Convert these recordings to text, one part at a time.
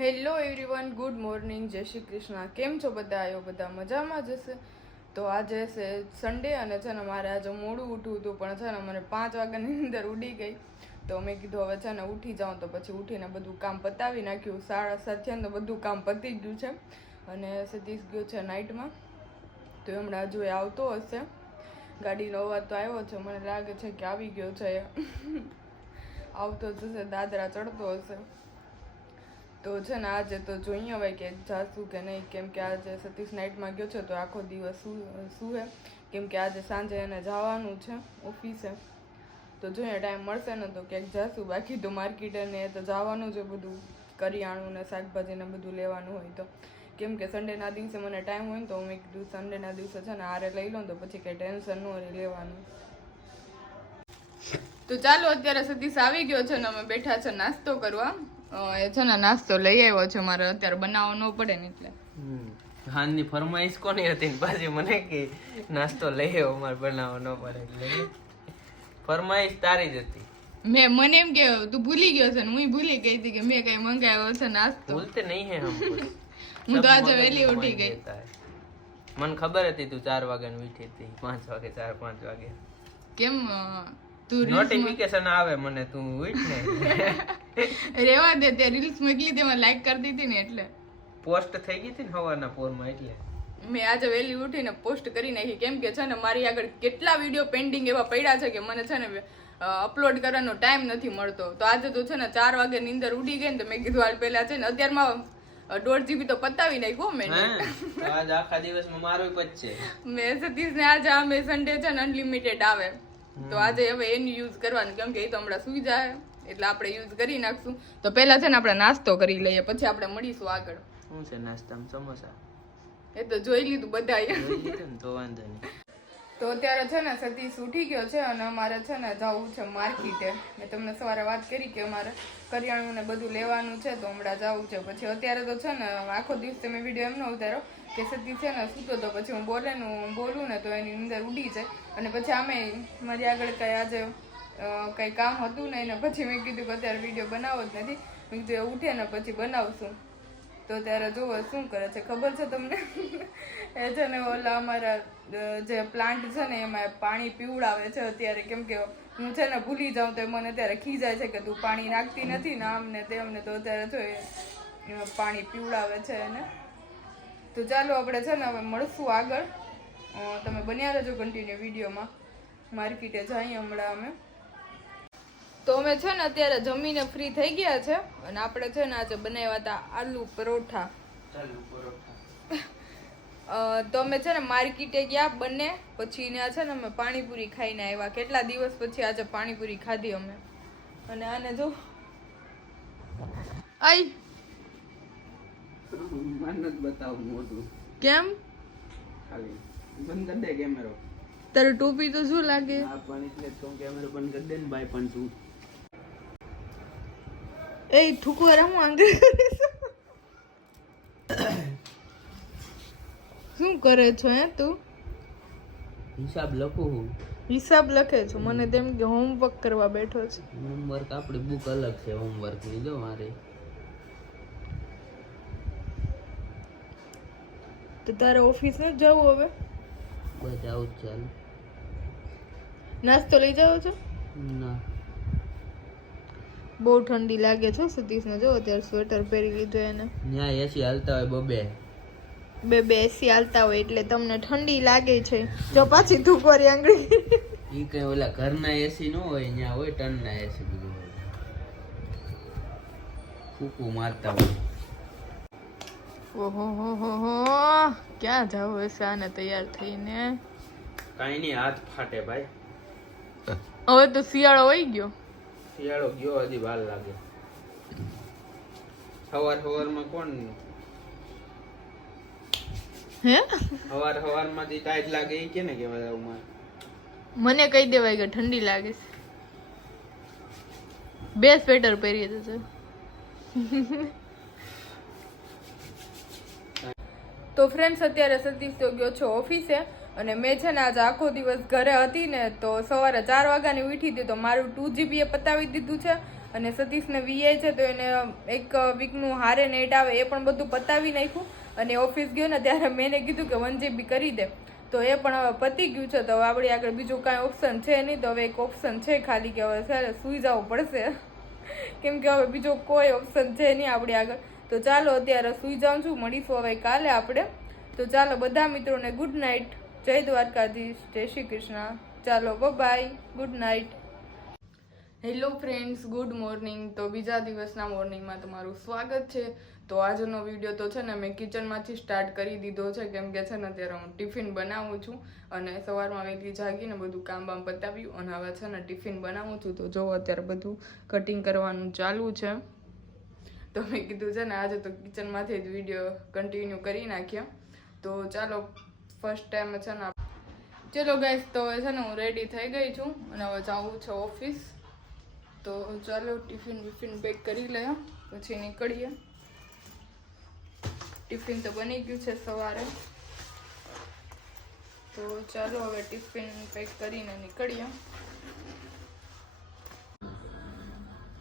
Hello everyone, good morning, જય શ્રી કૃષ્ણ. કેમ છો બધા? આવ્યો બધા મજામાં જ હશે. તો આજે છે સન્ડે અને છે ને મારે આજે મોડું ઉઠવું હતું, પણ છે ને મને 5 વાગ્યાની અંદર ઉડી ગઈ. તો મેં કીધું હવે છે ને ઉઠી જાઉં, તો પછી ઉઠીને બધું કામ પતાવી નાખ્યું. 7:30 થયા તો બધું કામ પતી ગયું છે. અને સતીશ ગયો છે નાઇટમાં, તો હમણાં હજુ આવતો હશે. ગાડીનો અવાજ તો આવ્યો છે, મને લાગે છે કે આવી ગયો છે. આવતો જ હશે, દાદરા ચડતો હશે. તો છે ને આજે તો જોઈએ હવે કે જાશું કે નહીં, કેમ કે આજે સતીશ નાઇટમાં ગયો છે તો આખો દિવસ શું હે, કેમ કે આજે સાંજે એને જવાનું છે ઓફિસે. તો જોઈએ ટાઈમ મળશે ને તો ક્યાંક જાશું, બાકી તો માર્કેટે ને તો જવાનું છે, બધું કરિયાણું ને શાકભાજી ને બધું લેવાનું હોય તો. કેમ કે સન્ડેના દિવસે મને ટાઈમ હોય ને તો મેં કીધું સન્ડેના દિવસે છે ને આરે લઈ લઉં તો પછી કંઈ ટેન્શન ન હોય લેવાનું. તો ચાલો, અત્યારે સતીશ આવી ગયો છે ને અમે બેઠા છે નાસ્તો કરવા. એ છે ને નાસ્તો લઈ આવ્યો છે, મારે અત્યારે બનાવવો ન પડે ને એટલે. હાનની ફરમાઈશ કોની હતી પાછી મને કે નાસ્તો લઈ આવ્યો, મારે બનાવવો ન પડે એટલે ફરમાઈશ તારી જ હતી. મને એમ કે તું ભૂલી ગયો છે ને હું ભૂલી ગઈ હતી કે મેં કઈ મંગાવ્યો છે નાસ્તો. ભૂલતે નહીં હે હમ હું તો આજે વહેલી ઉઠી ગઈ. મને ખબર હતી તું 4 વાગ્યાની ઉઠી હતી, 5 વાગે 4-5 વાગે. કેમ તું નોટિફિકેશન આવે મને, તું ઉઠ ને રેવા દે. તે રીલ્સ મોકલી તેમાં લાઈક કરી દીધી ને એટલે પોસ્ટ થઈ ગઈ હતી ને સવારના પોરમાં, એટલે મેં આજે વહેલી ઉઠીને પોસ્ટ કરી નાખી. કેમ કે છે ને મારી આગળ કેટલા વિડીયો પેન્ડિંગ એવા પડ્યા છે કે મને છે ને અપલોડ કરવાનો ટાઈમ નથી મળતો. તો આજે તો છે ને 4 વાગે નીંદર ઉડી ગઈ ને તો મેં કીધું હાલ પહેલા છે ને અત્યારમાં 1.5 GB તો પતાવી નાખ્યો મેં. આજ આખા દિવસમાં મારું પચશે. મેં સતીશ ને આજે અમે સન્ડે છે ને અનલિમિટેડ આવે તો આજે હવે એનું યુઝ કરવાનું, કેમ કે એ તો હમણાં સુઈ જાય એટલે આપણે યુઝ કરી નાખશું. તો પહેલા છે ને આપણે નાસ્તો કરી લઈએ, પછી આપણે મળીશું આગળ. શું છે નાસ્તામાં? સમોસા. એ તો જોઈ લીધું બધાએ. તો વાંધો નહીં. તો અત્યારે છે ને સતીશ ઉઠી ગયો છે અને અમારે છે ને જવું છે માર્કેટે. મેં તમને સવારે વાત કરી કે અમારે કરિયાણું ને બધું લેવાનું છે, તો હમણાં જવું છે. પછી અત્યારે તો છે ને આખો દિવસ મેં વિડીયો એમનો ઉતાર્યો કે સતીશ છે ને સૂતો તો પછી હું બોલું ને તો એની અંદર ઉડી જાય. અને પછી આમે મારી આગળ કઈ આજે કંઈ કામ હતું નહીં ને પછી મેં કીધું કે અત્યારે વિડીયો બનાવવો જ નથી. મેં કીધું એ ઉઠે ને પછી બનાવશું. તો ત્યારે જોવો શું કરે છે ખબર છે તમને? એ છે ને ઓલા અમારા જે પ્લાન્ટ છે ને એમાં પાણી પીવડાવે છે અત્યારે, કેમ કે હું છે ને ભૂલી જાઉં તો મને ત્યારે ખીજાય છે કે તું પાણી નાખતી નથી ને આમ ને તેમ ને. તો અત્યારે જો એ પાણી પીવડાવે છે એને. તો ચાલો આપણે છે ને હવે મળશું આગળ. તમે બન્યા રહેજો કન્ટિન્યુ વિડીયોમાં. માર્કેટે જઈએ હમણાં અમે. તો અમે છે ને અત્યારે જમીને ફ્રી થઈ ગયા છે અને આપણે છે ને આજે બનાવ્યા હતા આલુ પરોઠા. તો અમે છે ને માર્કેટે ગયા બંને, પછી ત્યાં છે ને અમે પાણીપુરી ખાઈને આવ્યા. કેટલા દિવસ પછી આજે પાણીપુરી ખાધી અમે. અને આને જો આઈ મને બતાવ મોઢું કેમ ખાલી બંધ કરી દે કેમેરો. તારી ટોપી તો શું લાગે? આ પણ એટલે તો કેમેરો બંધ કરી દે ને ભાઈ. પણ તું એ ઠુકવા હું આંગળી શું કરે છો હે તું? હિસાબ લખું. હિસાબ લખે છો? મને તેમ કે હોમવર્ક કરવા બેઠો છે. હોમવર્ક આપણી બુક અલગ છે હોમવર્ક ની. જો મારે તો તારે ઓફિસ ન જવું હવે? બસ આવું જ ચાલ. નાસ્તો લઈ જાવ છો? ના, બહુ ઠંડી લાગે છે સતીશને. જો અત્યારે સ્વેટર પહેરી લીધું એને. ત્યાં એસી હાલતા હોય બે એસી હાલતા હોય એટલે તમને ઠંડી લાગે છે. જો પાછી થૂકવારી આંગળી. ઈ કઈ ઓલા ઘરના એસી ન હોય, ત્યાં હોય ટનના એસી બધું હોય. ફૂકું મારતા હોય. ઓહો હો હો હો, ક્યાં જાવ હશે આને તૈયાર થઈને? કાઈ નહીં, હાથ ફાટે ભાઈ. હવે તો શિયાળો વહી ગયો. શિયાળો ગયો, હજી વાર લાગે. સવારમાં કોણ હે સવારમાંથી ટાઈટ લાગે ઈ કે ને કે મને કહી દેવાય કે ઠંડી લાગે છે. 2 સ્વેટર પહેરીએ તો. તો ફ્રેન્ડ્સ અત્યારે સતીશ તો ગયો છે ઓફિસે અને મેં છે ને આજે આખો દિવસ ઘરે હતી ને તો સવારે 4 વાગ્યાની ઉઠી હતી તો મારું 2GB એ પતાવી દીધું છે અને સતીશને વીઆઈ છે તો એને એક વીકનું હારે નેટ આવે એ પણ બધું પતાવી નાખ્યું અને ઓફિસ ગયો ને ત્યારે મેં એને કીધું કે 1GB કરી દે તો એ પણ હવે પતી ગયું છે તો હવે આપણી આગળ બીજું કાંઈ ઓપ્શન છે નહીં તો હવે એક ઓપ્શન છે ખાલી કે હવે છે સૂઈ જવું પડશે કેમ કે હવે બીજો કોઈ ઓપ્શન છે નહીં આપણી આગળ તો ચાલો અત્યારે સૂઈ જાઉં છું મળીશું હવે કાલે આપણે તો ચાલો બધા મિત્રોને ગુડ નાઇટ જય દ્વારકાધીશ જય શ્રી કૃષ્ણ ચાલો bye good night hello friends good morning તો બીજા દિવસના મોર્નિંગમાં તમારું સ્વાગત છે તો આજનો વિડીયો તો છે ને મેં કિચનમાંથી સ્ટાર્ટ કરી દીધો છે કેમ કે છે ને અત્યારે હું ટિફિન બનાવું છું અને સવારમાં વહેલી જાગીને બધું કામ બામ પતાવ્યું અને હવે છે ને ટિફિન બનાવું છું તો જો અત્યારે બધું કટિંગ કરવાનું ચાલુ છે તો મેં કીધું છે ને આજે તો કિચનમાંથી જ વિડીયો કન્ટિન્યુ કરી નાખ્યા તો ચાલો ફર્સ્ટ ટાઈમ છે ને ચલો ગાઈસ તો હવે છે ને હું રેડી થઈ ગઈ છું અને હવે જાઉં છે ઓફિસ તો ચાલો ટિફિન પેક કરી લે પછી નીકળીએ ટિફિન તો બની ગયું છે સવારે તો ચાલો હવે ટિફિન પેક કરીને નીકળીએ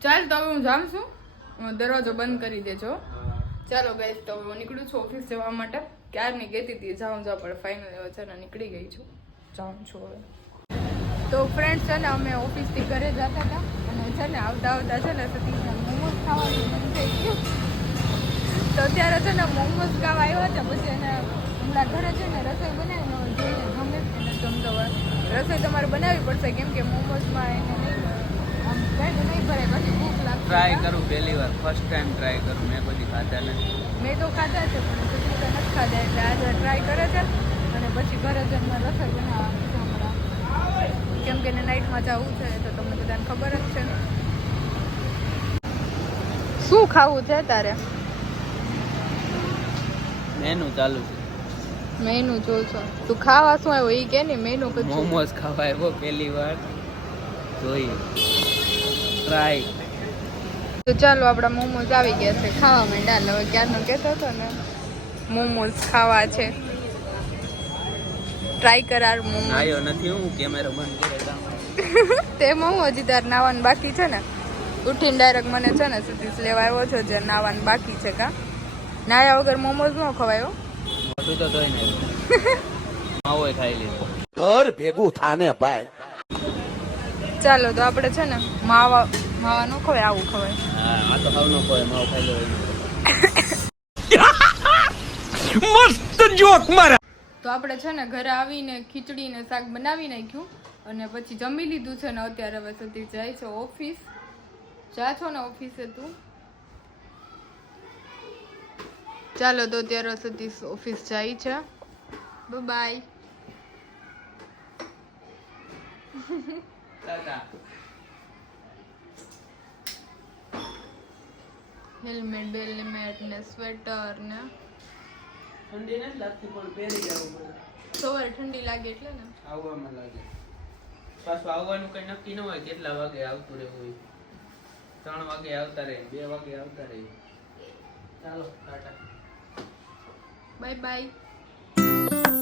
ચાલ તો હવે હું જાઉં છું દરવાજો બંધ કરી દેજો ચાલો ગાઈસ તો હું નીકળું છું ઓફિસ જવા માટે ક્યારની કહેતી હતી જાઉં પણ ફાઇનલ હવે છે ને નીકળી ગઈ છું જાઉં છું હવે તો ફ્રેન્ડ્સ છે ને અમે ઓફિસથી ઘરે જતા હતા અને છે ને આવતા છે ને સતીશને મોમોઝ ખાવાનું મન થઈ ગયું તો અત્યારે છે ને મોમોઝ ખાવા આવ્યા છે પછી એને હમણાં ઘરે છે ને રસોઈ બનાવીને જોઈએ ગમે એને ગમતો હોય રસોઈ તમારે બનાવવી પડશે કેમ કે મોમોઝમાં એને નહીં આમ પેટ નહીં ભરે પછી ભૂખ લાગશે ટ્રાય કરું પહેલી વાર ફર્સ્ટ ટાઈમ ટ્રાય કરું મેં કોઈ ખાધા નથી મેં તો ખાધા છે પણ સતીશે નથી ખાધા એટલે આજે ટ્રાય કરે છે અને પછી ઘરે જઈને રસોઈ બનાવવાની છે હમણાં કેમ કે એને નાઇટમાં જવું છે તો તમને બધાને ખબર જ છે શું ખાવું છે તારે મેનુ ચાલુ છે મેનુ જોશો તું ખાવા શું આવ્યો એ કે નહીં મેનુ કશું મોમોઝ ખાવા આવ્યો પહેલી વાર જોઈએ ટ્રાય તો ચાલો આપણા મોમોઝ આવી ગયા છે ખાવા માંડ્યા હવે ક્યારનો કહેતો હતો ને મોમોઝ ખાવા છે ટ્રાય કરાર મોમોઝ આવ્યો નથી હું કેમેરો બંધ કરે તેમાં હું હજી તાર નાવાનું બાકી છે ને ઉઠીને ડાયરેક્ટ મને છે ને સતીશ લેવા આવ્યો છો જે નાવાનું બાકી છે કા નાયા વગર મોમોઝ ન ખવાયો મોટું તો ધોઈ ને માવો ખાઈ લીધો ઘર ભેગું થાને ભાઈ ચાલો તો આપણે છે ને માવા ન ખવાય આવું ખવાય હા આ તો હાવ નો કોઈ માવો ખાઈ લો મસ્ત જોક મારા તો આપણે છે ને ઘરે આવીને ખીચડી ને શાક બનાવી નાખ્યું અને પછી જમી લીધું છે ને અત્યારે હવે સતીશ જાય છે ઓફિસ જા છો ને ઓફિસે તું ચાલો તો અત્યારે સતીશ ઓફિસ જાય છે બાય હેલ્મેટ બેલ્મેટ ને સ્વેટર ને ઠંડી નથી લાગતી પણ પહેરી જવું પડે સવારે ઠંડી લાગે એટલે ને આવવામાં લાગે પાછું આવવાનું કઈ નક્કી ન હોય કેટલા વાગે આવતું રહેવું 3 વાગે આવતા રહે 2 વાગે આવતા રહે ચાલો ટાટા બાય